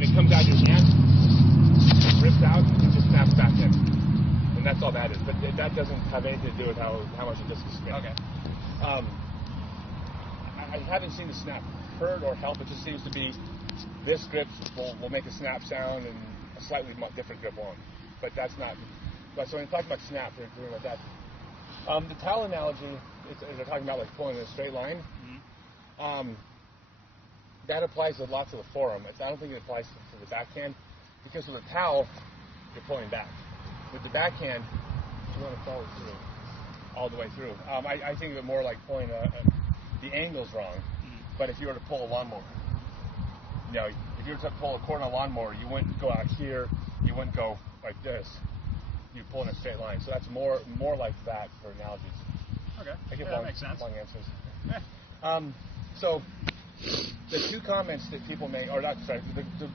when it comes out of your hand, it rips out, it just snaps back in. And that's all that is. But that doesn't have anything to do with how much the disc is spinning. Okay. I haven't seen the snap hurt or help. It just seems to be this grip will make a snap sound and a slightly different grip won't. But that's not. But so when you talk about snap, you're doing like that. The towel analogy, they're talking about like pulling in a straight line. Mm-hmm. That applies to lots of the forearm. I don't think it applies to the backhand because with a towel, you're pulling back. With the backhand, you want to follow through all the way through. I think of it more like pulling the angle's wrong. Mm-hmm. But if you were to pull a lawnmower, if you were to pull a cord on a lawnmower, you wouldn't go out here. You wouldn't go like this. You pull in a straight line. So that's more like that for analogies. Okay. I give that makes sense. Long answers. Yeah. So the two comments that people make, or not, sorry,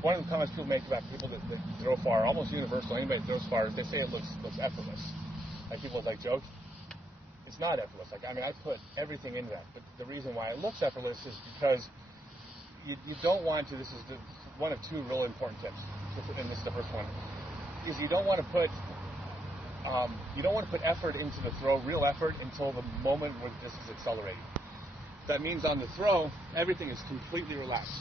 one of the comments people make about people that throw far, almost universal, anybody that throws far, they say it looks effortless. Like people like joke. It's not effortless. Like, I mean, I put everything into that. But the reason why it looks effortless is because you don't want to, this is one of two really important tips, and this is the first one, is you don't want to put effort into the throw, real effort, until the moment where this is accelerating. That means on the throw, everything is completely relaxed,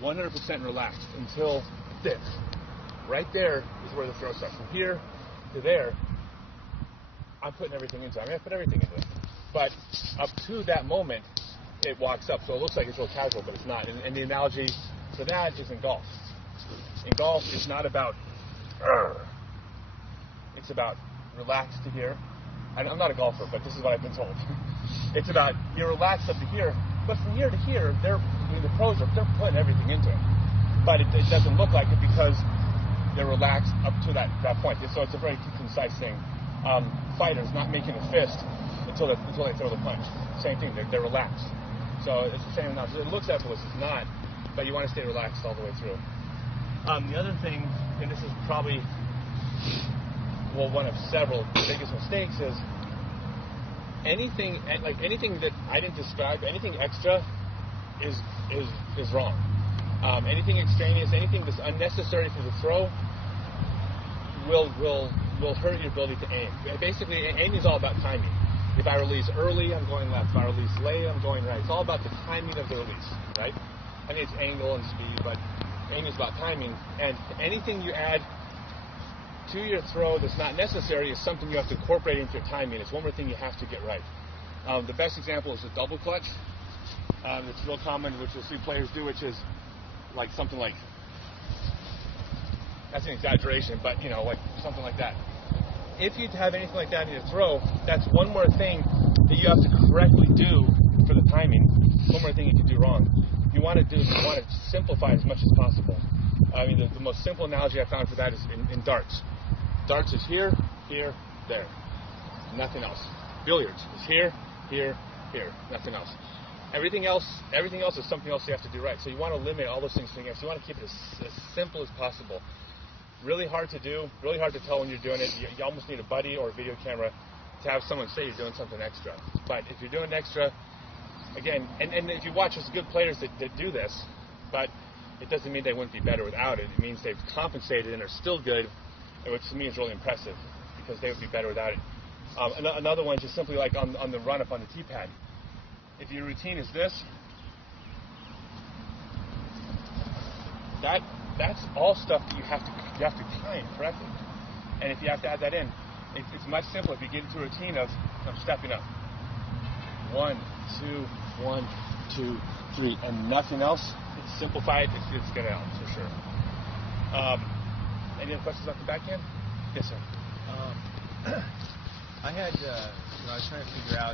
100% relaxed until this. Right there is where the throw starts. From here to there, I'm putting everything into it. I'm going to put everything into it. But up to that moment, it walks up. So it looks like it's real casual, but it's not. And the analogy for that is in golf. In golf, it's not about, it's about relaxed to here. I'm not a golfer, but this is what I've been told. It's about you're relaxed up to here, but from here to here, the pros they're putting everything into it. But it doesn't look like it because they're relaxed up to that point. So it's a very concise thing. Fighters not making a fist until they throw the punch. Same thing. They're relaxed. So it's the same analogy. It looks effortless. It's not, but you want to stay relaxed all the way through. The other thing, and this is probably one of several biggest mistakes, is anything that I didn't describe, anything extra is wrong. Anything extraneous, anything that's unnecessary for the throw will hurt your ability to aim. Basically, aiming is all about timing. If I release early, I'm going left. If I release late, I'm going right. It's all about the timing of the release, right? I mean, it's angle and speed, but aiming is about timing. And anything you add to your throw that's not necessary is something you have to incorporate into your timing. It's one more thing you have to get right. The best example is the double clutch. It's real common, which you'll see players do, which is like something like, that's an exaggeration, but like something like that. If you have anything like that in your throw, that's one more thing that you have to correctly do for the timing. One more thing you can do wrong. You want to simplify as much as possible. I mean, the most simple analogy I found for that is in darts. Darts is here, here, there. Nothing else. Billiards is here, here, here. Nothing else. Everything else is something else you have to do right. So you want to limit all those things to you want to keep it as simple as possible. Really hard to do, really hard to tell when you're doing it. You almost need a buddy or a video camera to have someone say you're doing something extra. But if you're doing extra, again, and if you watch, there's good players that do this, but it doesn't mean they wouldn't be better without it. It means they've compensated and are still good, which to me is really impressive because they would be better without it. Another one is just simply like on the run-up on the tee pad. If your routine is this, that's all stuff that you have to time correctly. And if you have to add that in, it's much simpler if you get into a routine of stepping up. 1, 2, 1, 2, 3, and nothing else. Simplify it. It's gonna help for sure. Any other questions off the backhand? Yes, sir. I had, I was trying to figure out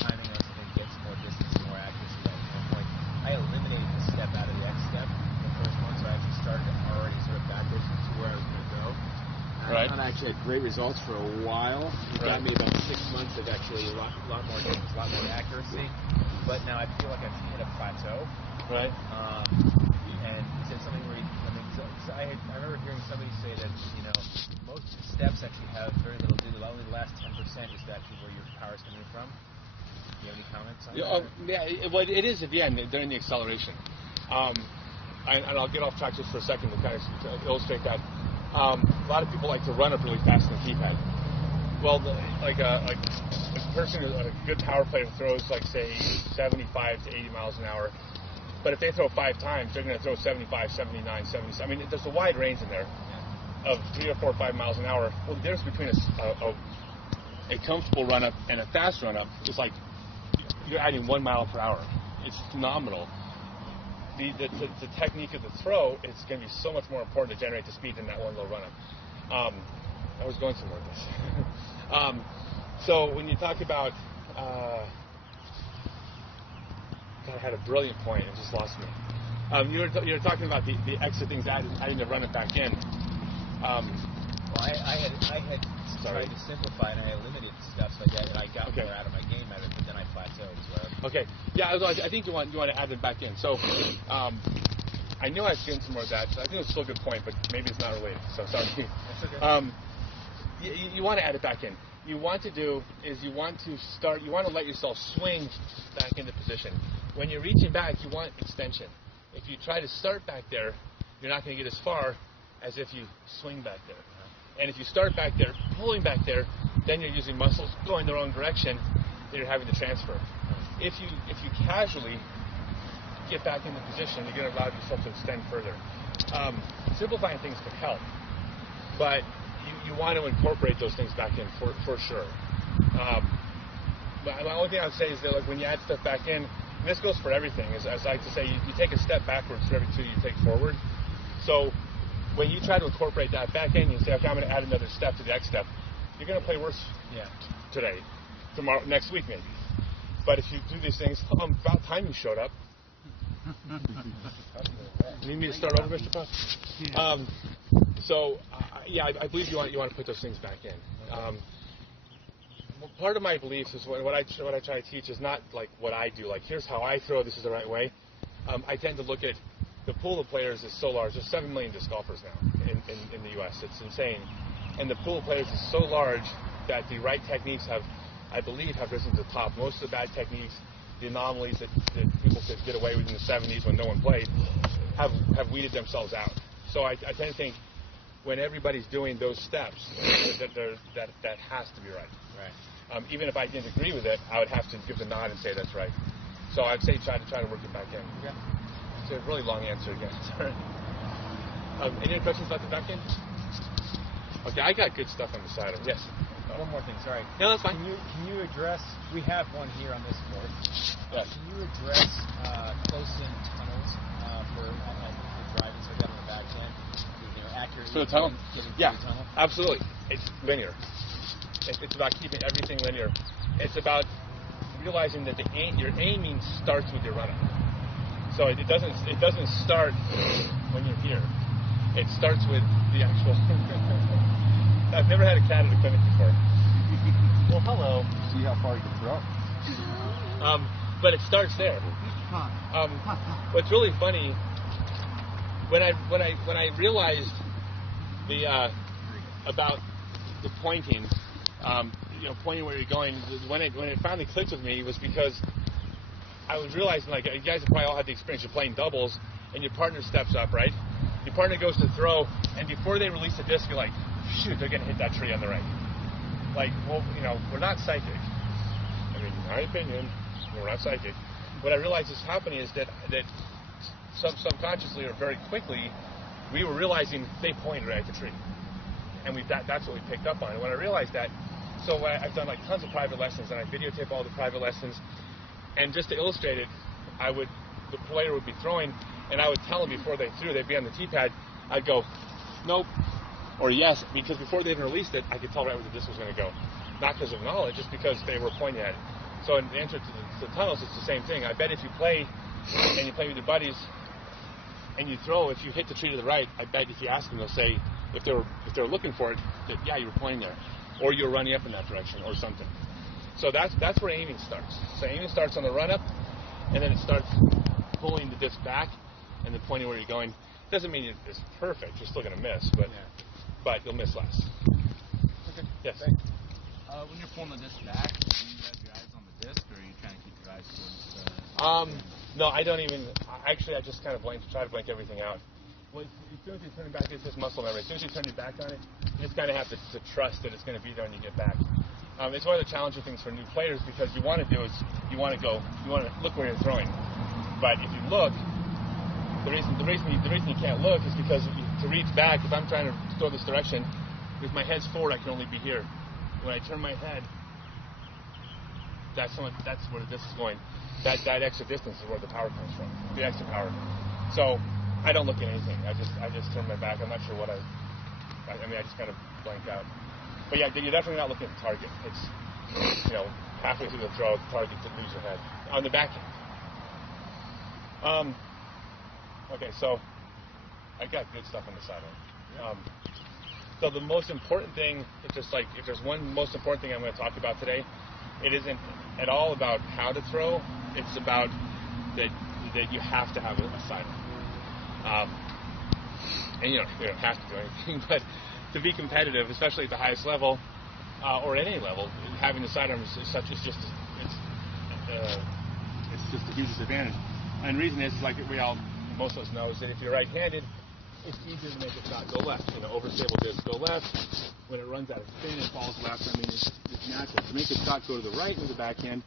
timing on something that gets more distance and more accuracy at one point. I eliminated the step out of the X step, the first one, so I actually started already sort of backwards to where I was going to go. Right. And I actually had great results for a while. It got me about 6 months of actually a lot more distance, a lot more accuracy. But now I feel like I've hit a plateau. Right. And is it something where I remember hearing somebody say that most steps actually have very little to do. Only the last 10% is actually where your power is coming from. Do you have any comments on that? Yeah, well, it is at the end during the acceleration. and I'll get off track just for a second to kind of to illustrate that. A lot of people like to run up really fast on the tee pad. Well, like a person, a good power player throws like say 75 to 80 miles an hour. But if they throw 5 times, they're going to throw 75, 79, 70. I mean, there's a wide range in there of 3 or 4 or 5 miles an hour. Well, the difference between a comfortable run up and a fast run up is like you're adding 1 mile per hour. It's phenomenal. The technique of the throw is going to be so much more important to generate the speed than that one little run up. I was going somewhere with this. So when you talk about, God, I had a brilliant point. It just lost me. You were talking about the extra things adding to run it back in. Well, I had tried to simplify and I eliminated stuff so that I got more out of my game out of it, but then I plateaued. So. Okay. Yeah, I think you want to add them back in. So I knew I was getting some more of that. So I think it was still a good point, but maybe it's not related. So sorry. That's okay. You want to add it back in. You want to do is you want to let yourself swing back into position. When you're reaching back, you want extension. If you try to start back there, you're not going to get as far as if you swing back there. And if you start back there, pulling back there, then you're using muscles going the wrong direction, then you're having to transfer. If you casually get back into position, you're going to allow yourself to extend further. Simplifying things can help, but you want to incorporate those things back in for sure. The only thing I would say is that like when you add stuff back in, and this goes for everything, is as I like to say, you take a step backwards for every 2 you take forward. So when you try to incorporate that back in, you say, okay, I'm going to add another step to the X step. You're going to play worse today, tomorrow, next week maybe. But if you do these things, about time you showed up. You need me to start over, Mr. Puff? I believe you want to put those things back in. Part of my beliefs is what I try to teach is not like what I do. Like here's how I throw. This is the right way. I tend to look at the pool of players is so large. There's 7 million disc golfers now in the U.S. It's insane, and the pool of players is so large that the right techniques I believe, have risen to the top. Most of the bad techniques, the anomalies that people could get away with in the 70s when no one played, have weeded themselves out. So I tend to think when everybody's doing those steps, that has to be right. Right. Even if I didn't agree with it, I would have to give the nod and say that's right. So I'd say try to work it back in. Okay. It's a really long answer again. Sorry. Any other questions about the back end? Okay, I got good stuff on the side. Yes. One more thing, sorry. No, that's fine. Can you address? We have one here on this course. Yes. Can you address close-in tunnels for driving so down on the backhand? Accurately for the tunnel? Getting Yeah, the tunnel? Absolutely. It's linear. It's about keeping everything linear. It's about realizing that your aiming starts with your run-up. So it doesn't start when you're here. It starts with the actual. I've never had a cat at a clinic before. Well, hello. See how far you can throw. But it starts there. What's really funny when I realized about the pointing, pointing where you're going. When it finally clicked with me was because I was realizing, like, you guys have probably all had the experience of playing doubles, and your partner steps up, right? Your partner goes to throw, and before they release the disc, you're like, shoot, they're going to hit that tree on the right. Like, well, we're not psychic. I mean, in my opinion, we're not psychic. What I realized is happening is that subconsciously or very quickly, we were realizing they pointed right at the tree. And that's what we picked up on. And when I realized that, so I've done like tons of private lessons, and I videotape all the private lessons. And just to illustrate it, the player would be throwing, and I would tell them before they threw, they'd be on the tee pad, I'd go, nope, or yes, because before they even released it, I could tell right where the disc was going to go. Not because of knowledge, just because they were pointing at it. So in the answer to the tunnels, it's the same thing. I bet if you play, and you play with your buddies, and you throw, if you hit the tree to the right, I bet if you ask them, they'll say, if they were looking for it, that yeah, you were pointing there, or you're running up in that direction, or something. So that's where aiming starts. So aiming starts on the run up, and then it starts pulling the disc back, and then pointing where you're going. Doesn't mean it's perfect. You're still going to miss, but you'll miss less. Okay. Yes. When you're pulling the disc back, do you have your eyes on the disc, or are you trying to keep your eyes towards? No, I don't even. Actually, I just kind of try to blank everything out. Well, as soon as you turn it back, it's just muscle memory. As soon as you turn your back on it, you just kind of have to trust that it's going to be there when you get back. It's one of the challenging things for new players because you want to look where you're throwing. But if you look, the reason you can't look is because to reach back, if I'm trying to throw this direction, if my head's forward, I can only be here. When I turn my head, that's where the disc is going. That extra distance is where the power comes from, the extra power. So I don't look at anything. I just turn my back. I'm not sure what I just kind of blank out. But yeah, you're definitely not looking at the target. It's, halfway through the throw, the target to lose your head. On the backhand. Okay, so I got good stuff on the sideline. So the most important thing, if there's one most important thing I'm going to talk about today, it isn't at all about how to throw. It's about that you have to have a sidearm. And you don't have to do anything, but to be competitive, especially at the highest level, or at any level, having the sidearm is just a huge disadvantage. And the reason is like most of us know, is that if you're right-handed, it's easier to make a shot go left. Overstable disc go left. When it runs out of spin, it falls left. I mean, it's natural. To make a shot go to the right with the backhand,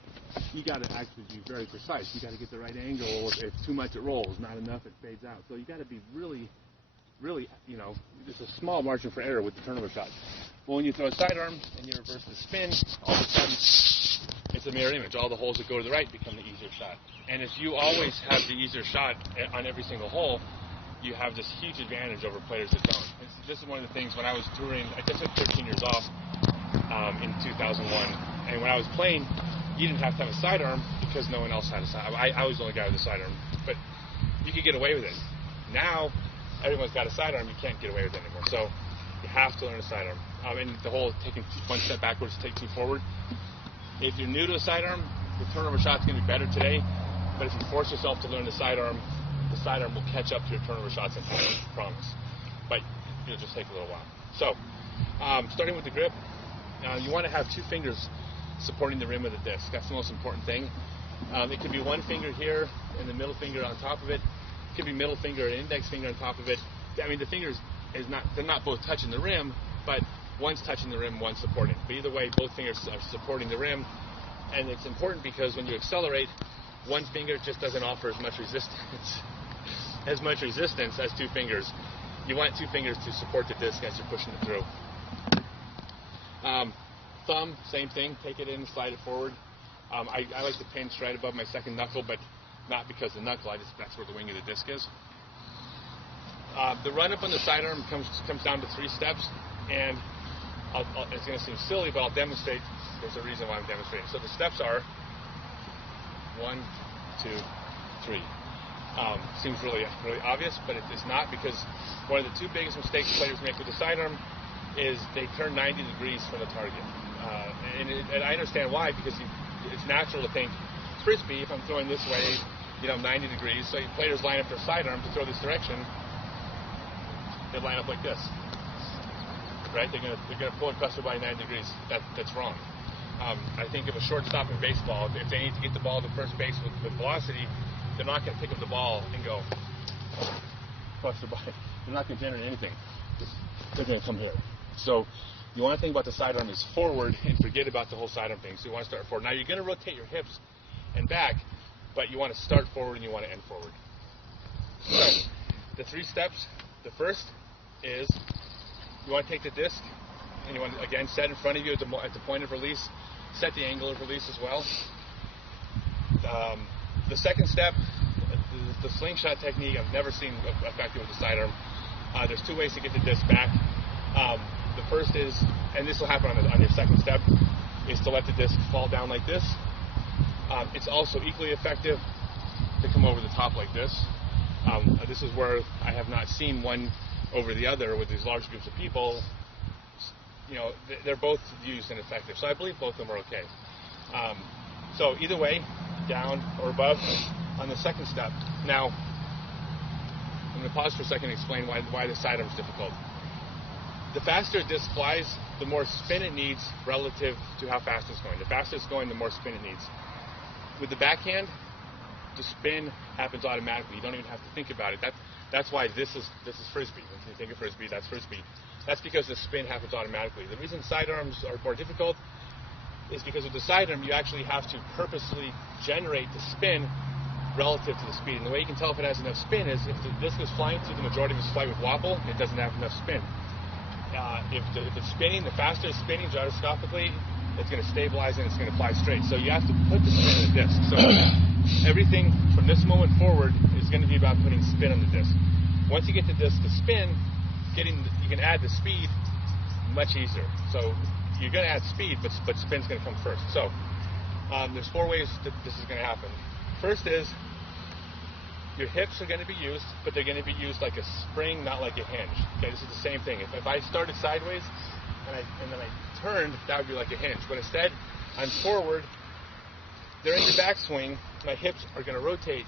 you got to actually be very precise. You got to get the right angle. If it's too much, it rolls. Not enough, it fades out. So you got to be really, there's a small margin for error with the turnover shot. Well, when you throw a sidearm and you reverse the spin, all of a sudden it's a mirror image. All the holes that go to the right become the easier shot. And if you always have the easier shot on every single hole, you have this huge advantage over players that don't. This is one of the things when I was touring. I just took 13 years off in 2001, and when I was playing, you didn't have to have a sidearm because no one else had a sidearm. I was the only guy with a sidearm, but you could get away with it. Now, everyone's got a sidearm, you can't get away with it anymore. So you have to learn a sidearm. And the whole taking one step backwards to take two forward. If you're new to a sidearm, the turnover shot's going to be better today, but if you force yourself to learn the sidearm will catch up to your turnover shots in time, I promise. But it'll just take a little while. So, starting with the grip, you want to have two fingers supporting the rim of the disc. That's the most important thing. It could be one finger here and the middle finger on top of it. It could be middle finger and index finger on top of it. I mean, the fingers they're not both touching the rim, but one's touching the rim, one's supporting. But either way, both fingers are supporting the rim. And it's important because when you accelerate, one finger just doesn't offer as much resistance as two fingers. You want two fingers to support the disc as you're pushing it through. Thumb, same thing. Take it in, slide it forward. I like the pin right above my second knuckle, but not because the knuckle. That's where the wing of the disc is. The run-up on the sidearm comes down to 3 steps, and it's going to seem silly, but I'll demonstrate. There's a reason why I'm demonstrating. So the steps are 1, 2, 3. Seems really obvious, but it's not, because one of the two biggest mistakes players make with the sidearm is they turn 90 degrees from the target. And I understand why, because it's natural to think frisbee, if I'm throwing this way, 90 degrees. So players line up their sidearm to throw this direction. They line up like this, right? They're gonna pull across their body 90 degrees. That's wrong. I think of a shortstop in baseball. If they need to get the ball to first base with velocity, they're not going to pick up the ball and go across their body. They're not going to generate anything. They're going to come here. So you want to think about the sidearm as forward and forget about the whole sidearm thing. So you want to start forward. Now you're going to rotate your hips and back, but you want to start forward and you want to end forward. So the 3 steps. The first is you want to take the disc and you want to, again, set in front of you at the point of release. Set the angle of release as well. The second step, the slingshot technique, I've never seen effective with the sidearm. There's 2 ways to get the disc back. The first is, and this will happen on your second step, is to let the disc fall down like this. It's also equally effective to come over the top like this. This is where I have not seen one over the other with these large groups of people. They're both used and effective. So I believe both of them are okay. So either way, down or above on the second step. Now, I'm going to pause for a second and explain why the sidearm is difficult. The faster a disc flies, the more spin it needs relative to how fast it's going. The faster it's going, the more spin it needs. With the backhand, the spin happens automatically. You don't even have to think about it. That's why this is frisbee. When you think of frisbee, that's frisbee. That's because the spin happens automatically. The reason sidearms are more difficult is because with the sidearm, you actually have to purposely generate the spin relative to the speed. And the way you can tell if it has enough spin is if the disc is flying through the majority of its flight with wobble, it doesn't have enough spin. If it's spinning, the faster it's spinning gyroscopically, it's going to stabilize and it's going to fly straight. So you have to put the spin in the disc. So everything from this moment forward is going to be about putting spin on the disc. Once you get the disc to spin, you can add the speed much easier. So you're going to add speed, but spin's going to come first. So there's 4 ways that this is going to happen. First is your hips are going to be used, but they're going to be used like a spring, not like a hinge. Okay, this is the same thing. If I started sideways and then I turned, that would be like a hinge. But instead, I'm forward. During the backswing, my hips are going to rotate,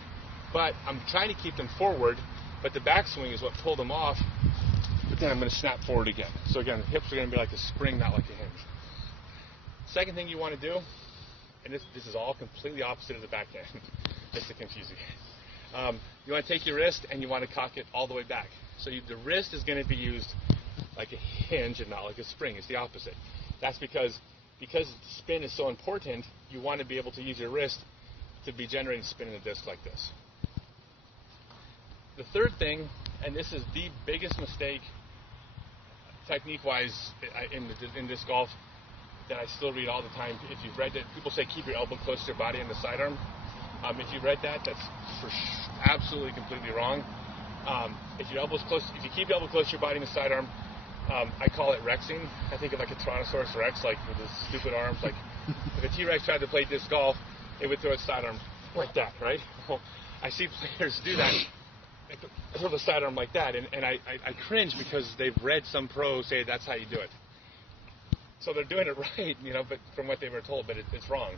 but I'm trying to keep them forward, but the backswing is what pulled them off, but then I'm going to snap forward again. So again, the hips are going to be like a spring, not like a hinge. Second thing you want to do, and this is all completely opposite of the backhand, just to confuse you. You want to take your wrist and you want to cock it all the way back. So the wrist is going to be used like a hinge and not like a spring. It's the opposite. That's because spin is so important, you want to be able to use your wrist to be generating spin in the disc like this. The third thing, and this is the biggest mistake technique-wise in disc golf that I still read all the time. If you've read it, people say keep your elbow close to your body on the sidearm. If you've read that, that's absolutely completely wrong. If you keep your elbow close to your body in the sidearm, I call it rexing. I think of like a Tyrannosaurus Rex, like with his stupid arms. Like if a T-Rex tried to play disc golf, it would throw its sidearm like that, right? Well, I see players do that. They throw the sidearm like that, and I cringe because they've read some pros say that's how you do it. So they're doing it right, but from what they were told, but it's wrong.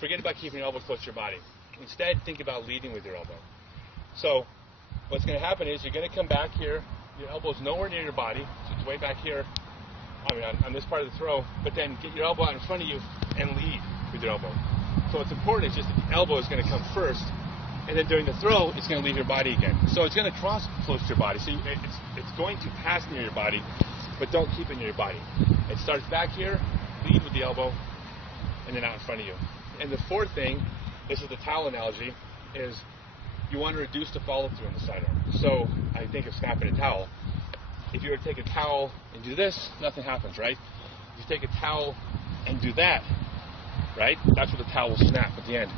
Forget about keeping your elbow close to your body. Instead, think about leading with your elbow. So what's going to happen is you're going to come back here. Your elbow's nowhere near your body, so it's way back here, on this part of the throw, but then get your elbow out in front of you and lead with your elbow. So what's important is just that the elbow is going to come first, and then during the throw, it's going to leave your body again. So it's going to cross close to your body. So it's going to pass near your body, but don't keep it near your body. It starts back here, lead with the elbow, and then out in front of you. And the fourth thing, this is the towel analogy, is you want to reduce the follow-through in the sidearm. So I think of snapping a towel. If you were to take a towel and do this, nothing happens, right? If you take a towel and do that, right, that's where the towel will snap at the end.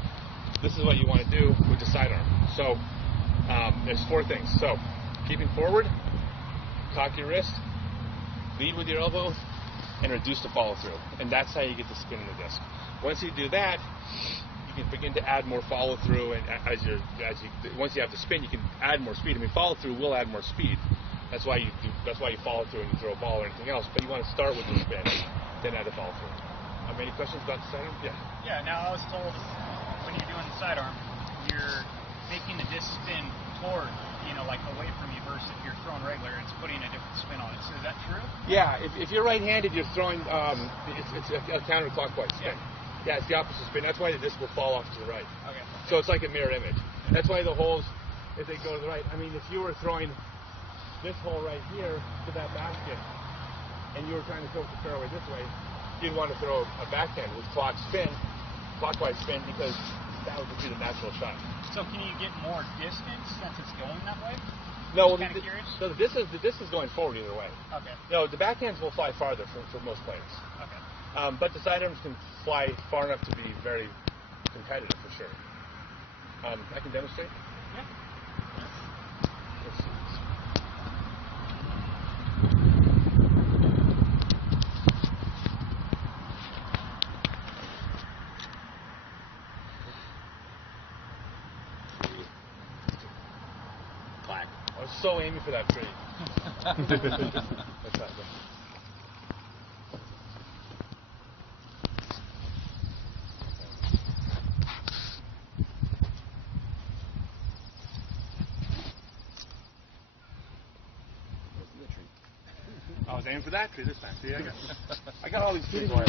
This is what you want to do with the sidearm. So there's 4 things. So keeping forward, cock your wrist, lead with your elbow, and reduce the follow-through. And that's how you get the spin in the disc. Once you do that, you can begin to add more follow-through, and once you have the spin, you can add more speed. Follow-through will add more speed. That's why you follow through and you throw a ball or anything else. But you want to start with the spin, then add the follow-through. Any questions about the sidearm? Yeah. Yeah. Now I was told when you're doing the sidearm, you're making the disc spin toward, like away from you, versus if you're throwing regular, it's putting a different spin on it. So is that true? Yeah. If you're right-handed, you're throwing. It's a counterclockwise spin. Yeah, it's the opposite spin. That's why the disc will fall off to the right. Okay. So it's like a mirror image. That's why the holes, if they go to the right, if you were throwing this hole right here to that basket, and you were trying to throw the fairway this way, you'd want to throw a backhand with clockwise spin, because that would be the natural shot. So can you get more distance since it's going that way? No, kind of curious. So the disc is going forward either way. Okay. No, the backhands will fly farther for most players. Okay. But the sidearms can fly far enough to be very competitive for sure. I can demonstrate. Yeah. Let's see. Black. I was so aiming for that tree. That's right. I was aiming for that tree this time. See, I got all these trees. Oh,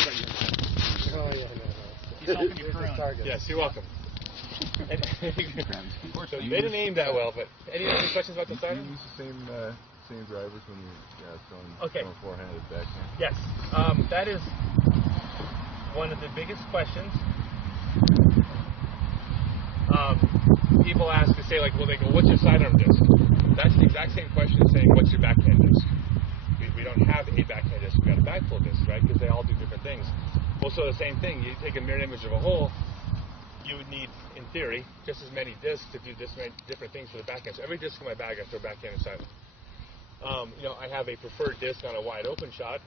yeah, no. yourself when you prune. Yes, you're welcome. So they didn't aim that well, but any questions about the sidearm? Do you use the same drivers when you're throwing forehanded backhand? Yes, that is one of the biggest questions. People ask to say, like, well, they go, what's your sidearm disc? That's the exact same question as saying, what's your backhand disc? We don't have a backhand disc, we got a backflow disc, right? Because they all do different things. Well, so the same thing, you take a mirror image of a hole, you would need, in theory, just as many discs to do this many different things for the backhand. So every disc in my bag, I throw backhand and sidearm. I have a preferred disc on a wide open shot,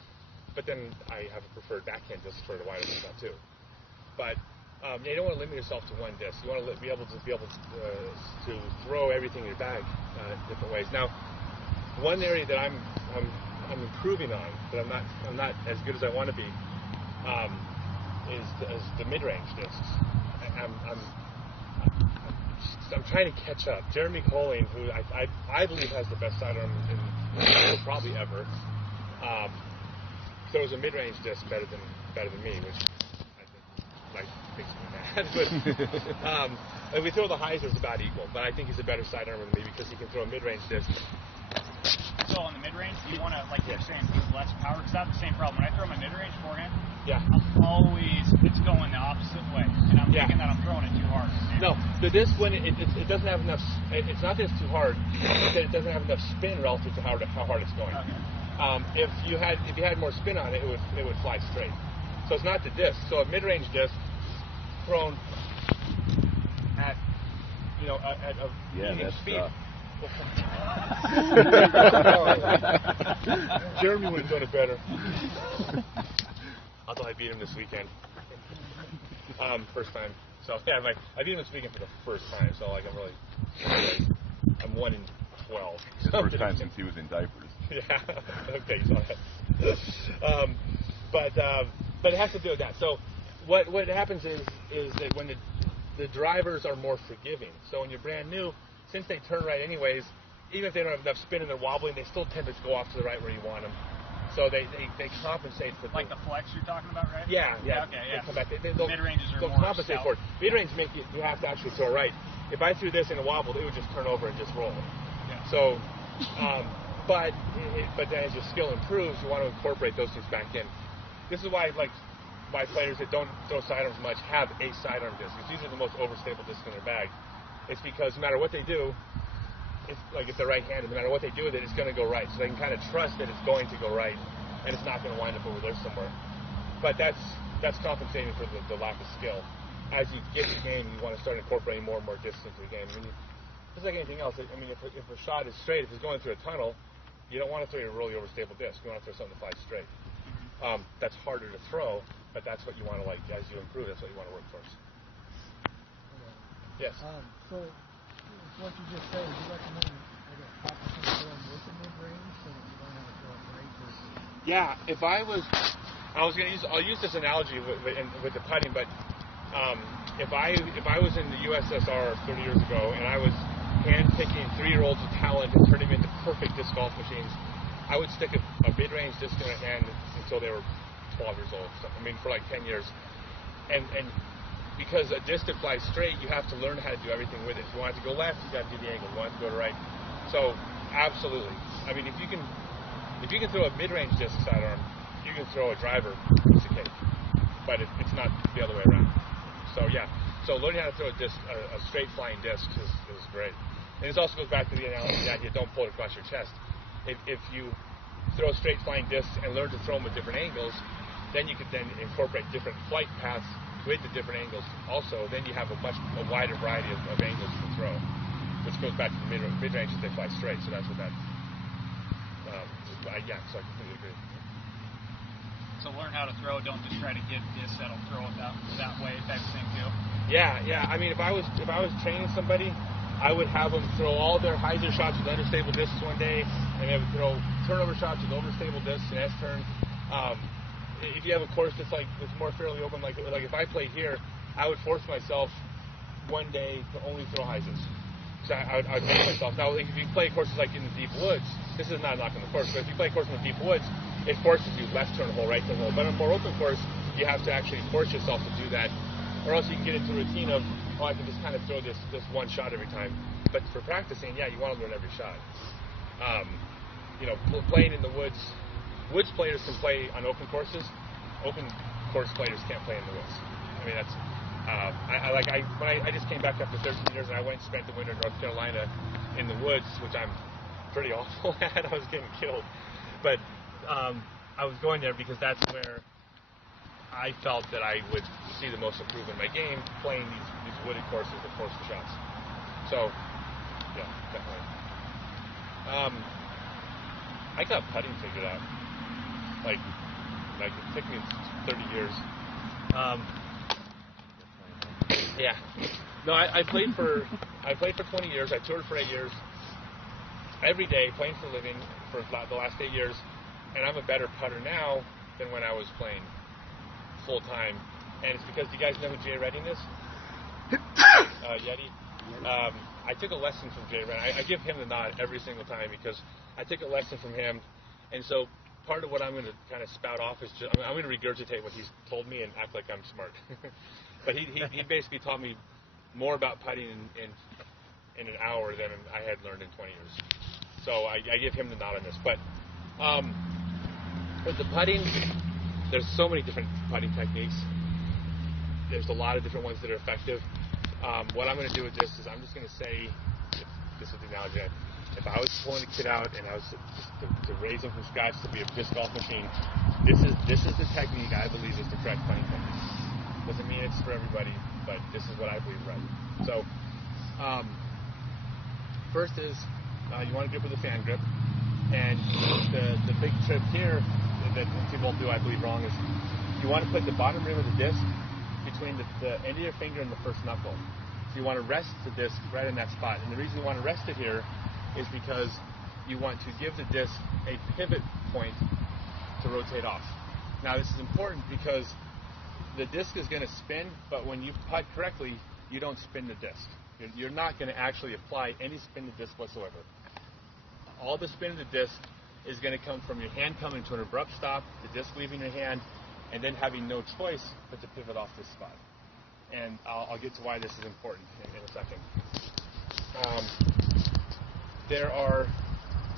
but then I have a preferred backhand disc for the wide open shot too. But you don't want to limit yourself to one disc. You want to be able to throw everything in your bag different ways. Now, one area that I'm improving on, but I'm not as good as I want to be, is the mid-range discs. I'm trying to catch up. Jeremy Colling, who I believe has the best sidearm in probably ever, throws a mid-range disc better than me, which I think makes me mad. But we throw the highs, it's about equal. But I think he's a better sidearmer than me because he can throw a mid-range disc. So on the mid-range, do you want to, like you're saying, use less power? Because I have the same problem. When I throw my mid-range forehand, it's going the opposite way, and I'm thinking that I'm throwing it too hard. No, the disc, when it doesn't have enough, it's not that it's too hard, it's that it doesn't have enough spin relative to how hard it's going. Okay. If you had more spin on it, it would fly straight. So it's not the disc. So a mid-range disc thrown at medium speed. Jeremy would have done it better. Although I beat him this weekend. First time. So yeah, I beat him this weekend for the first time. So like I'm 1 in 12. His first time since he was in diapers. Yeah. Okay, you saw that. But it has to do with that. So what happens is that when the drivers are more forgiving. So when you're brand new, since they turn right anyways, even if they don't have enough spin and they're wobbling, they still tend to go off to the right where you want them. So they compensate for the flex you're talking about, right? Yeah. Okay, They come back. They'll mid-ranges are they'll more compensate stout. for it. Mid-range you have to actually throw right. If I threw this and it wobbled, it would just turn over and just roll. Yeah. So, but then as your skill improves, you want to incorporate those things back in. This is why players that don't throw sidearms much have a sidearm disc. It's usually the most overstable disc in their bag. It's because no matter what they do, if they're right-handed, no matter what they do with it, it's going to go right. So they can kind of trust that it's going to go right, and it's not going to wind up over there somewhere. But that's compensating for the lack of skill. As you get the game, you want to start incorporating more and more distance into the game. I mean, just like anything else. I mean, if a shot is straight, if it's going through a tunnel, you don't want to throw a really overstable disc. You want to throw something that flies straight. That's harder to throw, but that's what you want to as you improve. That's what you want to work towards. Yes. So, what you just said, would you recommend practicing throwing with the mid-range so that you learn how to throw it right versus? Yeah, I'll use this analogy with the putting, but if I was in the USSR 30 years ago and I was hand-picking 3-year-olds of talent and turning them into perfect disc golf machines, I would stick a mid-range disc in their hand until they were 12 years old. So, I mean, for like 10 years. And because a disc that flies straight, you have to learn how to do everything with it. If you want it to go left, you got to do the angle. If you want it to go to right. So, absolutely. I mean, if you can throw a mid-range disc sidearm, you can throw a driver piece of cake. But it's not the other way around. So yeah. So learning how to throw a straight flying disc is great. And this also goes back to the analogy that you don't pull it across your chest. If you throw straight flying discs and learn to throw them at different angles, then you could then incorporate different flight paths with the different angles also. Then you have a wider variety of angles to throw, which goes back to the mid-range if they fly straight. So that's what that. So I completely agree. So learn how to throw. Don't just try to get discs that'll throw it that way type of thing too. Yeah. I mean, if I was training somebody, I would have them throw all their hyzer shots with understable discs one day, and they would throw turnover shots with overstable discs and S-turn. If you have a course that's more fairly open, like if I played here, I would force myself one day to only throw hyzers. So I would make myself. Now, if you play courses like in the deep woods, this is not knocking the course, but if you play a course in the deep woods, it forces you left turn hole, right turn hole. But on a more open course, you have to actually force yourself to do that Or else you can get into a routine of, oh, I can just kind of throw this one shot every time. But for practicing, yeah, you want to learn every shot. Playing in the woods players can play on open courses. Open course players can't play in the woods. I mean, that's I just came back after 13 years and I went and spent the winter in North Carolina in the woods, which I'm pretty awful at. I was getting killed, but I was going there because that's where I felt that I would see the most improvement in my game, playing these wooded courses that force the shots. So, yeah, definitely. I got putting figured out. Like it took me 30 years. Yeah. No, I played for 20 years. I toured for 8 years. Every day, playing for a living for the last 8 years, and I'm a better putter now than when I was playing full time. And it's because, do you guys know who Jay Redding is? Yeti. I took a lesson from Jay Redding. I give him the nod every single time because I took a lesson from him, and so part of what I'm going to kind of spout off is just, I'm going to regurgitate what he's told me and act like I'm smart. But he basically taught me more about putting in an hour than I had learned in 20 years. So I give him the nod on this. But with the putting, there's so many different putting techniques. There's a lot of different ones that are effective. What I'm going to do with this is I'm just going to say, this is the analogy, if I was pulling a kid out and I was to raise him from scratch to be a disc golf machine, this is the technique I believe is the correct putting technique. Doesn't mean it's for everybody, but this is what I believe right. So, first is you want to grip with a fan grip, and the big trick here that people do, I believe, wrong is you want to put the bottom rim of the disc between the end of your finger and the first knuckle. So you want to rest the disc right in that spot, and the reason you want to rest it here is because you want to give the disc a pivot point to rotate off. Now this is important because the disc is going to spin, but when you putt correctly, you don't spin the disc. You're not going to actually apply any spin to disc whatsoever. All the spin of the disc is going to come from your hand coming to an abrupt stop, the disc leaving your hand, and then having no choice but to pivot off this spot. And I'll get to why this is important in a second.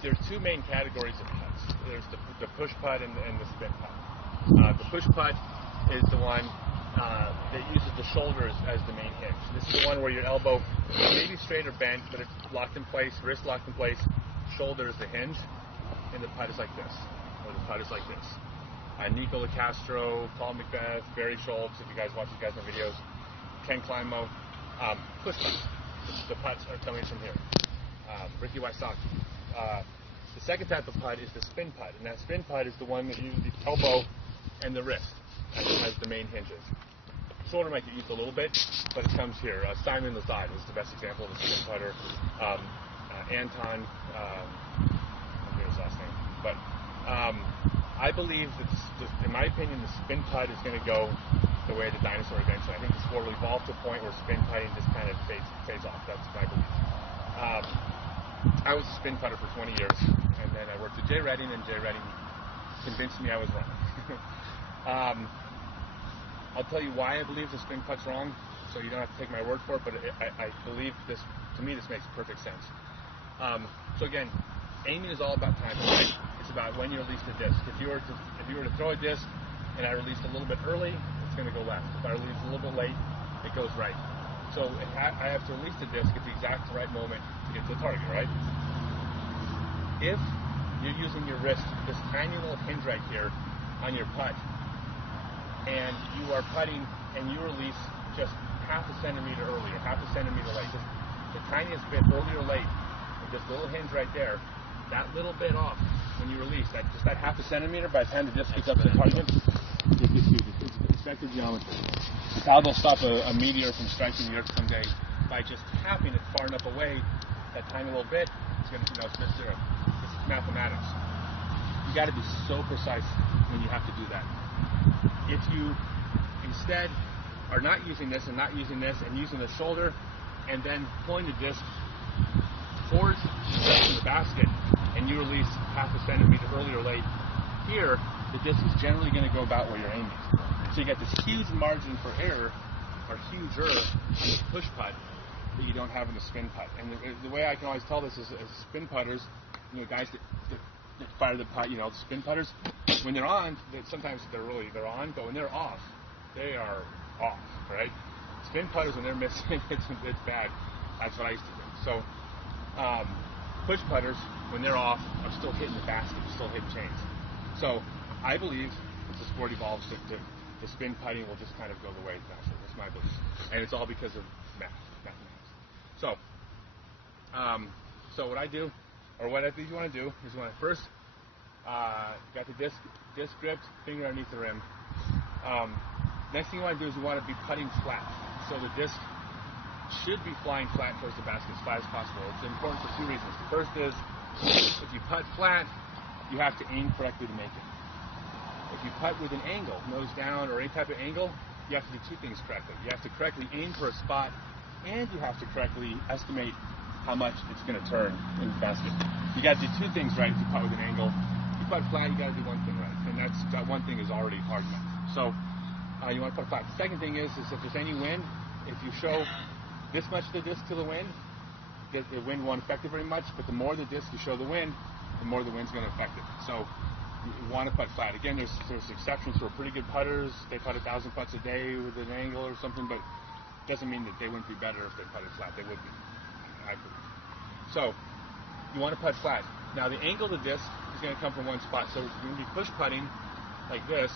There's two main categories of putts. There's the push putt and the spin putt. The push putt is the one that uses the shoulders as the main hinge. This is the one where your elbow may be straight or bent, but it's locked in place, wrist locked in place, shoulder is the hinge, and the putt is like this, or the putt is like this. Nico LaCastro, Paul Macbeth, Barry Schultz, if you guys watch these guys in videos, Ken Kleinmo, push putts. The putts are coming from here. Ricky Wysocki. The second type of putt is the spin putt, and that spin putt is the one that uses the elbow and the wrist as the main hinges. Shoulder might get used a little bit, but it comes here. Simon Lazard is the best example of a spin putter. Anton, I forget his last name, but I believe that, in my opinion, the spin putt is going to go the way of the dinosaur eventually. I think the sport will evolve to a point where spin putting just kind of fades off. That's my belief. I was a spin putter for 20 years, and then I worked with Jay Redding, and Jay Redding convinced me I was wrong. I'll tell you why I believe the spin putt's wrong, so you don't have to take my word for it, but I believe this, to me, this makes perfect sense. So again, aiming is all about timing, right? It's about when you release the disc. If you were to throw a disc and I released a little bit early, it's going to go left. If I release a little bit late, it goes right. So I have to release the disc at the exact right moment to get to the target, right? If you're using your wrist, this tiny little hinge right here on your putt, and you are putting and you release just half a centimeter early or half a centimeter late, just the tiniest bit early or late, with this little hinge right there, that little bit off when you release, just that half a centimeter, by the time the disc gets up to the target, it gets huge. It's expected geometry. It's how they'll stop a meteor from striking the Earth someday by just tapping it far enough away, that tiny little bit, it's going to miss zero. It's mathematics. You got to be so precise when you have to do that. If you instead are not using this and not using this and using the shoulder and then pulling the disc towards the basket and you release half a centimeter early or late, here the disc is generally going to go about where you're aiming. So you get this huge margin for error are huger on the push putt that you don't have in the spin putt. And the way I can always tell this is as spin putters, guys that fire the putt, spin putters, when they're on, sometimes they're on, but when they're off, they are off, right? Spin putters, when they're missing, it's bad. That's what I used to do. So push putters, when they're off, are still hitting the basket, still hitting chains. So I believe as the sport evolves, the spin putting will just kind of go the way it's natural. That's my belief, and it's all because of mathematics. So what I do, or what I think you want to do, is when I first got the disc gripped, finger underneath the rim. Next thing you want to do is you want to be putting flat. So the disc should be flying flat towards the basket as flat as possible. It's important for two reasons. The first is, if you putt flat, you have to aim correctly to make it. If you putt with an angle, nose down, or any type of angle, you have to do two things correctly. You have to correctly aim for a spot, and you have to correctly estimate how much it's going to turn in the basket. You got to do two things right if you putt with an angle. If you putt flat, you got to do one thing right, and that one thing is already hard enough. So you want to putt flat. The second thing is if there's any wind, if you show this much of the disc to the wind wind won't affect it very much, but the more the disc you show the wind, the more the wind's going to affect it. So you want to putt flat. Again, there's exceptions for pretty good putters. They putt 1,000 putts a day with an angle or something, but it doesn't mean that they wouldn't be better if they putted flat. They would be, I believe. So you want to putt flat. Now the angle of the disc is going to come from one spot. So if you're going to be push putting like this,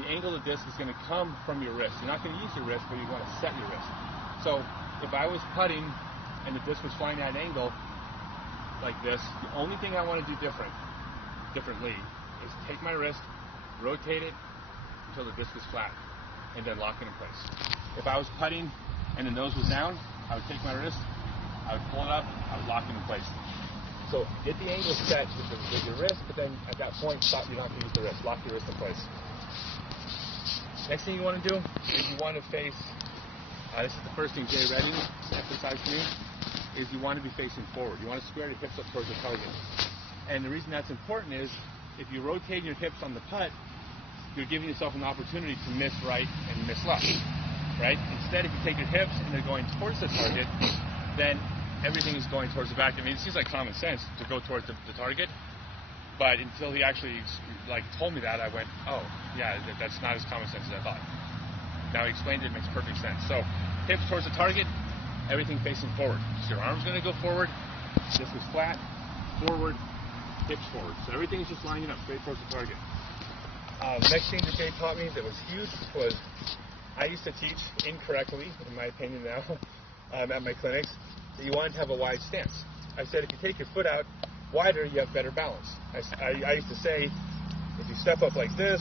the angle of the disc is going to come from your wrist. You're not going to use your wrist, but you want to set your wrist. So if I was putting and the disc was flying at an angle like this, the only thing I want to do differently is take my wrist, rotate it until the disc is flat, and then lock it in place. If I was putting and the nose was down, I would take my wrist, I would pull it up, I would lock it in place. So get the angle set with your wrist, but then at that point, stop. You don't have to use the wrist. Lock your wrist in place. Next thing you want to do is you want to face, this is the first thing Jay Redding emphasized to me, is you want to be facing forward. You want to square your hips up towards the target. And the reason that's important is if you rotate your hips on the putt, you're giving yourself an opportunity to miss right and miss left, right? Instead, if you take your hips and they're going towards the target, then everything is going towards the back. I mean, it seems like common sense to go towards the target, but until he actually told me that, I went, oh, yeah, that's not as common sense as I thought. Now he explained it, it makes perfect sense. So hips towards the target, everything facing forward. So your arm's going to go forward, this is flat, forward, hips forward. So everything is just lining up straight towards the target. Next thing that Jay taught me that was huge was I used to teach incorrectly, in my opinion now, at my clinics, that you wanted to have a wide stance. I said if you take your foot out wider, you have better balance. I used to say if you step up like this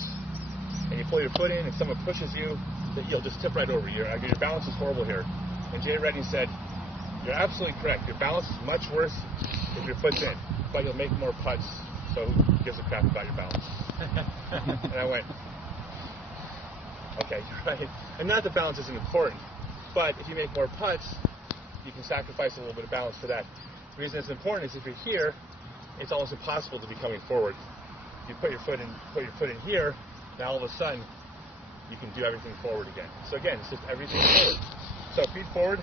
and you pull your foot in and someone pushes you, that you'll just tip right over. Your balance is horrible here. And Jay Redding said, you're absolutely correct. Your balance is much worse if your foot's in, but you'll make more putts, so who gives a crap about your balance? And I went, okay, you're right. And not that balance isn't important, but if you make more putts, you can sacrifice a little bit of balance for that. The reason it's important is if you're here, it's almost impossible to be coming forward. You put your foot in here, now all of a sudden you can do everything forward again. So again, it's just everything forward. So feet forward.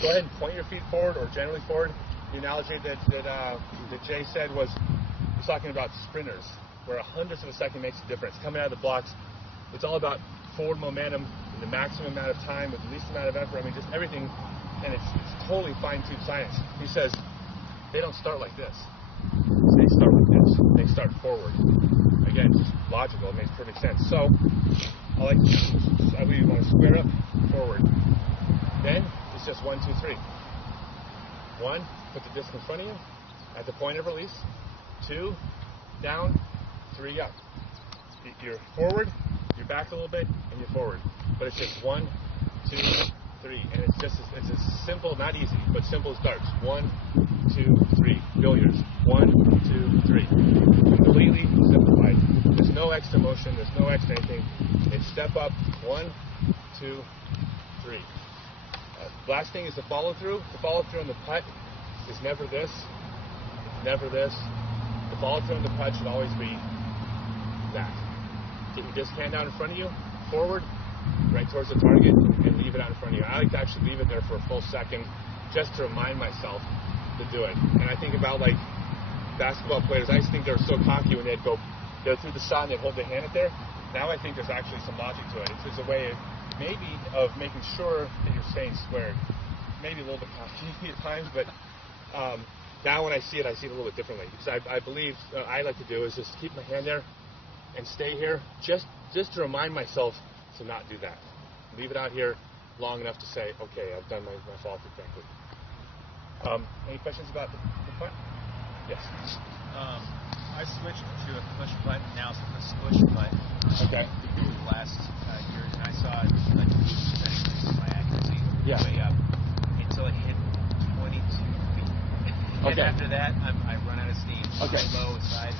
Go ahead and point your feet forward or generally forward. The analogy that Jay said was he was talking about sprinters, where 100th of a second makes a difference. Coming out of the blocks, it's all about forward momentum in the maximum amount of time with the least amount of effort. I mean, just everything, and it's totally fine-tuned science. He says they don't start like this. They start like this. They start forward. Again, just logical. It makes perfect sense. So we want to square up forward. Then it's just 1, 2, 3. 1, put the disc in front of you at the point of release. 2, down. 3, up. You're forward, you're back a little bit, and you're forward. But it's just 1, 2, 3. And it's as simple, not easy, but simple as darts. 1, 2, 3. Billiards. 1, 2, 3. Completely simplified. There's no extra motion, there's no extra anything. It's step up. 1, 2, 3. Last thing is the follow through. The follow through on the putt is never this, never this. The follow through on the putt should always be that. Get your disc hand out in front of you, forward, right towards the target and leave it out in front of you. I like to actually leave it there for a full second just to remind myself to do it. And I think about like basketball players. I used to think they were so cocky when they'd go through the shot and they'd hold their hand up there. Now I think there's actually some logic to it. It's a way maybe of making sure that you're staying squared. Maybe a little bit cocky at times, but now when I see it a little bit differently. Because I believe I like to do is just keep my hand there and stay here just to remind myself to not do that. Leave it out here long enough to say, okay, I've done my follow through correctly. Any questions about the putt? Yes. I switched to a push putt, now it's a squish putt. Okay. The last years, and I saw it like 50% increase in my accuracy way up until it hit 22 feet. And after that, I run out of steam. Okay. Low side.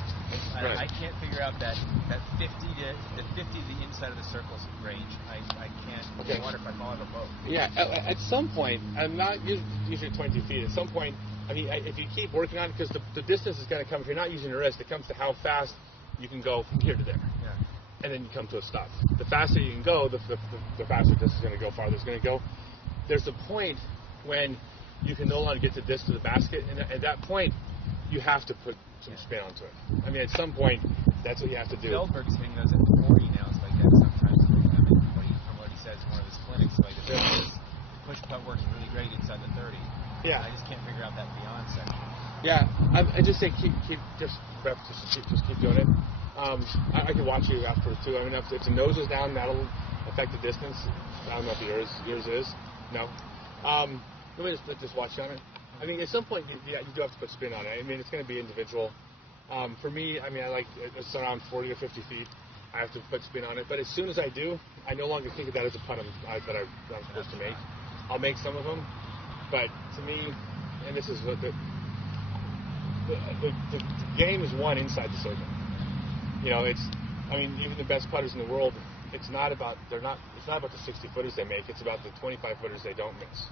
Right. I can't figure out that 50 to the inside of the circle's range. I can't. Okay. I wonder if I fall out of a boat. Yeah. At some point, I'm not usually 22 feet. At some point, I mean, if you keep working on it, because the distance is going to come, if you're not using your wrist, it comes to how fast you can go from here to there. Yeah. And then you come to a stop. The faster you can go, the faster this is going to go, farther it's going to go. There's a point when you can no longer get the disc to the basket, and at that point, you have to put some spin onto it. I mean, at some point, that's what you have to do. Feldberg's hitting those at 40 now. It's like that sometimes. From what he says in one of his clinics, like the push putt works really great inside the 30. Yeah. I just can't figure out that beyond section. Yeah, I just say keep just keep doing it. I can watch you after too. I mean, if the nose is down, that'll affect the distance. I don't know if yours is. No. Let me just watch you on it. I mean, at some point, you do have to put spin on it. I mean, it's going to be individual. For me, I mean, I like it's around 40 or 50 feet. I have to put spin on it. But as soon as I do, I no longer think of that as a putt that I'm supposed to make. I'll make some of them, but to me, and this is what the game is won inside the circle. You know, I mean, even the best putters in the world, it's not about the 60 footers they make. It's about the 25 footers they don't miss.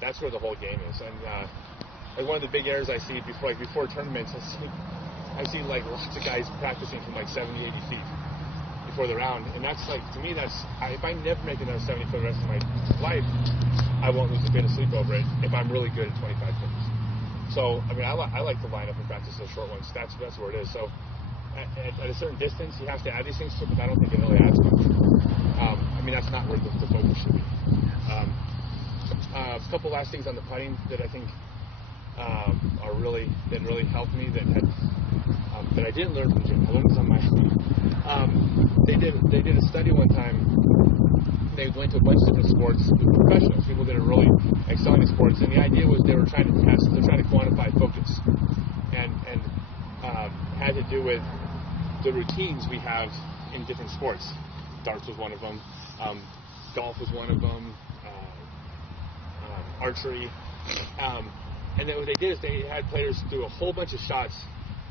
That's where the whole game is. And like one of the big errors I see before tournaments, I see like lots of guys practicing from like 70, 80 feet before the round, and that's like, to me, if I never make another 70 foot the rest of my life, I won't lose a bit of sleep over it if I'm really good at 25 footers. So I mean, I like to line up and practice those short ones. That's where it is. So at a certain distance, you have to add these things to it, but I don't think it really adds much. I mean, that's not where the focus should be. A couple last things on the putting that I think really helped me that I didn't learn from Jim. I learned this on my own. They did a study one time. They went to a bunch of different sports, professionals, people that are really excelling in sports, and the idea was they're trying to quantify focus, and had to do with the routines we have in different sports. Darts was one of them. Golf was one of them. Archery. And then what they did is they had players do a whole bunch of shots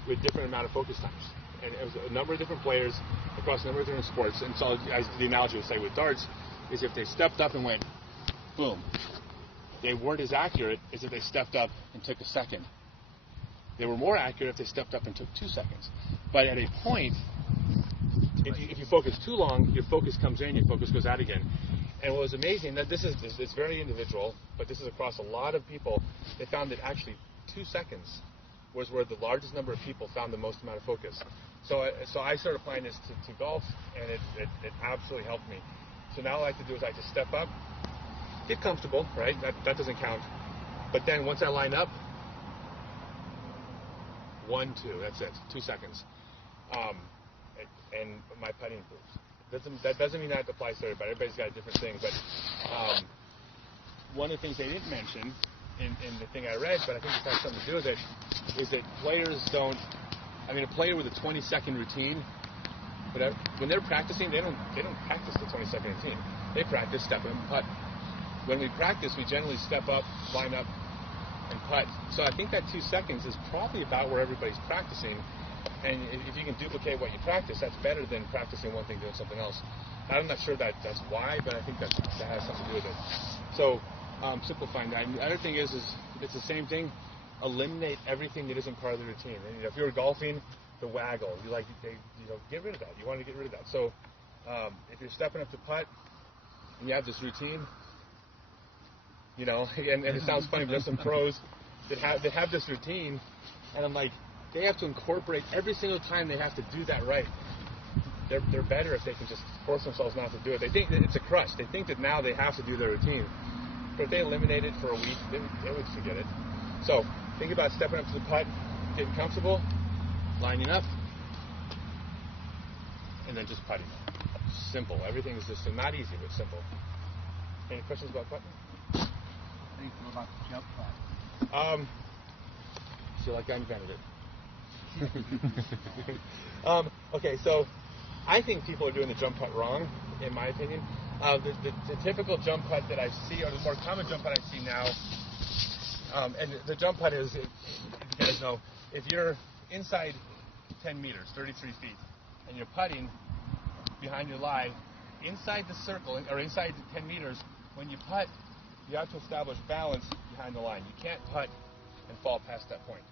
with different amount of focus times. And it was a number of different players across a number of different sports. And so as the analogy would say with darts is if they stepped up and went, boom, they weren't as accurate as if they stepped up and took a second. They were more accurate if they stepped up and took 2 seconds. But at a point, if you focus too long, your focus comes in, your focus goes out again. And what was amazing, that it's very individual, but this is across a lot of people, they found that actually 2 seconds was where the largest number of people found the most amount of focus. So I started applying this to golf, and it absolutely helped me. So now what I like to do is I like to step up, get comfortable, right? That doesn't count. But then once I line up, 1, 2, that's it, 2 seconds. And my putting improves. That doesn't mean that applies to everybody. Everybody's got a different thing. But one of the things they didn't mention in the thing I read, but I think this has something to do with it, is that players don't. I mean, a player with a 20-second routine, but when they're practicing, they don't practice the 20-second routine. They practice step up and putt. When we practice, we generally step up, line up, and putt. So I think that 2 seconds is probably about where everybody's practicing. And if you can duplicate what you practice, that's better than practicing one thing doing something else. I'm not sure that's why, but I think that has something to do with it. So simplifying that. And the other thing is it's the same thing. Eliminate everything that isn't part of the routine. And, if you were golfing, the waggle, get rid of that. You want to get rid of that. So If you're stepping up to putt and you have this routine, you know, and it sounds funny, but there's some pros that have this routine, and I'm like, they have to incorporate every single time they have to do that right. They're better if they can just force themselves not to do it. They think that it's a crush. They think that now they have to do their routine. But if they eliminate it for a week, they would forget it. So think about stepping up to the putt, getting comfortable, lining up, and then just putting. Simple. Everything is just not easy, but simple. Any questions about putting? How do you feel about the jump putt? I feel like I invented it. Okay, so I think people are doing the jump putt wrong, in my opinion. The typical jump putt that I see, or the more common jump putt I see now, and the jump putt is, if you guys know, if you're inside 10 meters, 33 feet, and you're putting behind your lie, inside the circle, or inside the 10 meters, when you putt, you have to establish balance behind the line. You can't putt and fall past that point.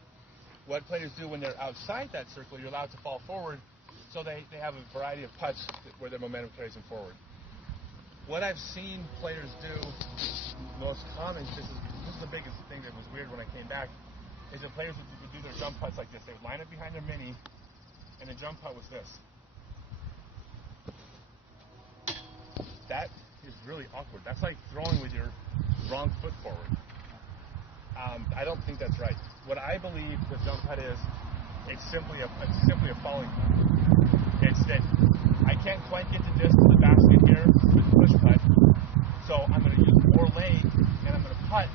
What players do when they're outside that circle, you're allowed to fall forward, so they have a variety of putts where their momentum carries them forward. What I've seen players do, most common, this is the biggest thing that was weird when I came back, is that players would do their jump putts like this. They would line up behind their mini, and the jump putt was this. That is really awkward. That's like throwing with your wrong foot forward. I don't think that's right. What I believe the jump putt is, it's simply a falling putt. It's that I can't quite get the disc to the basket here with the push putt, so I'm going to use more leg, and I'm going to putt,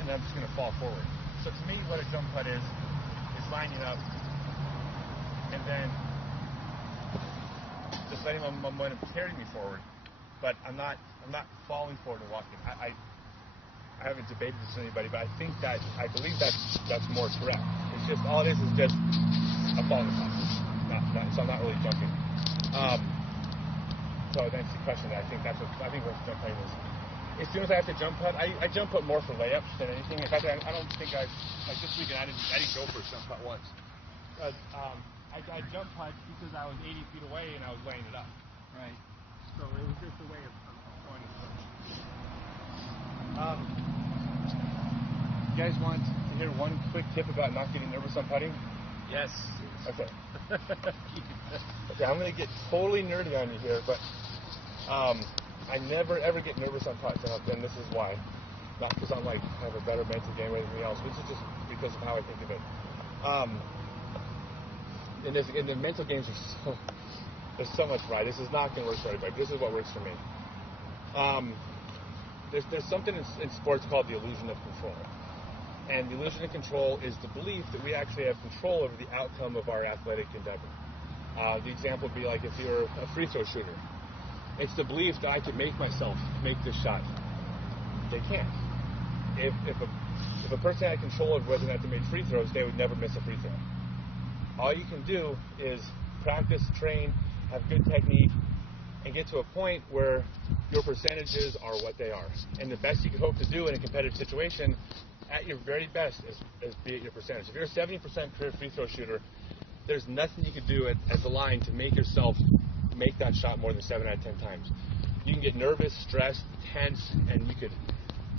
and then I'm just going to fall forward. So to me, what a jump putt is lining up, and then just letting my momentum carry me forward. But I'm not falling forward and walking. I haven't debated this with anybody, but I believe that's more correct. It's just all it is just a falling putt. So I'm not really jumping. So to answer the question, I think what jump putting is. As soon as I have to jump putt, I jump putt more for layups than anything. In fact, I don't think like this weekend I didn't go for a jump putt once. I jump putt because I was 80 feet away and I was laying it up. Right. So it was just a way of going to push. You guys want to hear one quick tip about not getting nervous on putting? Yes. Okay. Okay, I'm going to get totally nerdy on you here, but I never ever get nervous on putts, and this is why. Not because I'm like have a better mental game or anything else. This is just because of how I think of it. And the mental games are there's so much right. This is not going to work for everybody, but this is what works for me. There's something in sports called the illusion of control. And the illusion of control is the belief that we actually have control over the outcome of our athletic endeavor. The example would be like if you're a free throw shooter. It's the belief that I could make myself make this shot. They can't. If a person had control over whether or not they made free throws, they would never miss a free throw. All you can do is practice, train, have good technique, and get to a point where your percentages are what they are. And the best you can hope to do in a competitive situation, at your very best, is be at your percentage. If you're a 70% career free throw shooter, there's nothing you can do at the line to make yourself make that shot more than 7 out of 10 times. You can get nervous, stressed, tense, and you could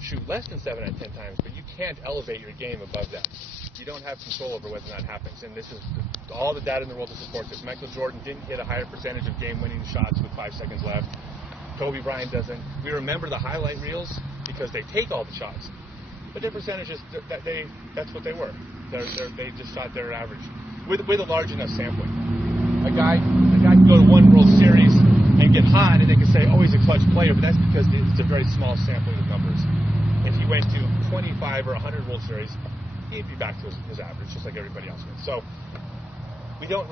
shoot less than 7 out of 10 times, but you can't elevate your game above that. You don't have control over whether that happens, and this is all the data in the world to support this. Michael Jordan didn't hit a higher percentage of game-winning shots with 5 seconds left. Kobe Bryant doesn't. We remember the highlight reels because they take all the shots, but their percentages, that's what they were. They just shot their average with a large enough sampling. A guy can go to one World Series and get hot, and they can say, oh, he's a clutch player, but that's because it's a very small sampling of numbers. If he went to 25 or 100 World Series, he'd be back to his average, just like everybody else would. So we don't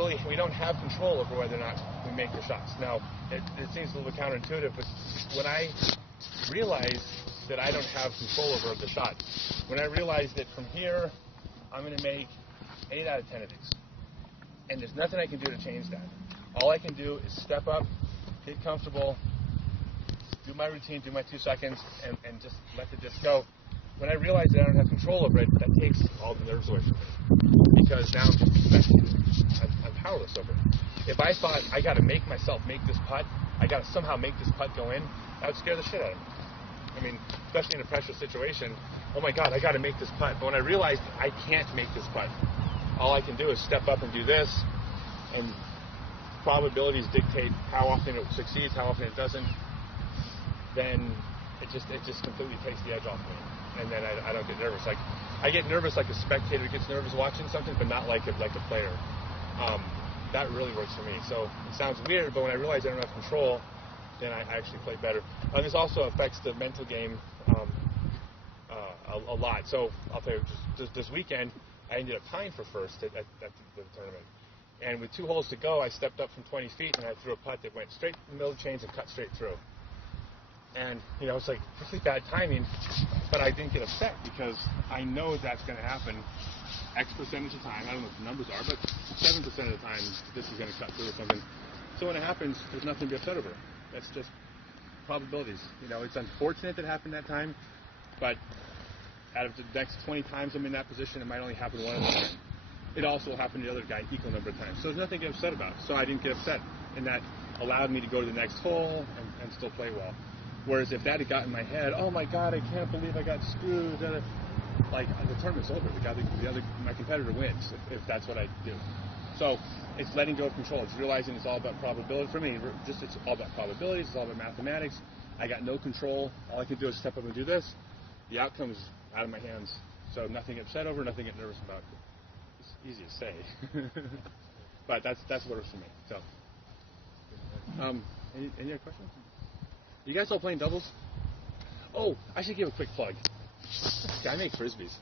have control over whether or not we make the shots. Now, it seems a little bit counterintuitive, but when I realize that I don't have control over the shot, when I realize that from here, I'm going to make 8 out of 10 of these, and there's nothing I can do to change that. All I can do is step up, get comfortable, do my routine, do my 2 seconds, and just let the disc go. When I realize that I don't have control over it, that takes all the nerves away from me. Because now I'm just expecting it. I'm powerless over it. If I thought I got to make myself make this putt, I got to somehow make this putt go in, that would scare the shit out of me. I mean, especially in a pressure situation. Oh my God, I got to make this putt. But when I realized I can't make this putt, all I can do is step up and do this, and probabilities dictate how often it succeeds, how often it doesn't. Then it just completely takes the edge off me, and then I don't get nervous. Like I get nervous like a spectator gets nervous watching something, but not like a player. That really works for me. So it sounds weird, but when I realize I don't have control, then I actually play better. This also affects the mental game a lot. So I'll tell you, just this weekend, I ended up tying for first at the tournament. And with 2 holes to go, I stepped up from 20 feet and I threw a putt that went straight in the middle of the chains and cut straight through. And, it's like really bad timing, but I didn't get upset because I know that's going to happen X percentage of the time. I don't know what the numbers are, but 7% of the time this is going to cut through or something. So when it happens, there's nothing to be upset over. That's just probabilities. It's unfortunate that it happened that time, but out of the next 20 times I'm in that position, it might only happen one other time. It also happened to the other guy an equal number of times. So there's nothing to get upset about. So I didn't get upset, and that allowed me to go to the next hole and still play well. Whereas if that had gotten in my head, oh my God, I can't believe I got screwed. Like the tournament's over. My competitor wins if that's what I do. So it's letting go of control. It's realizing it's all about probability for me. It's all about probabilities. It's all about mathematics. I got no control. All I can do is step up and do this. The outcome is out of my hands. So nothing to get upset over. Nothing to get nervous about. It's easy to say, but that's what it is for me. So, any other questions? You guys all playing doubles? Oh, I should give a quick plug. This guy makes frisbees.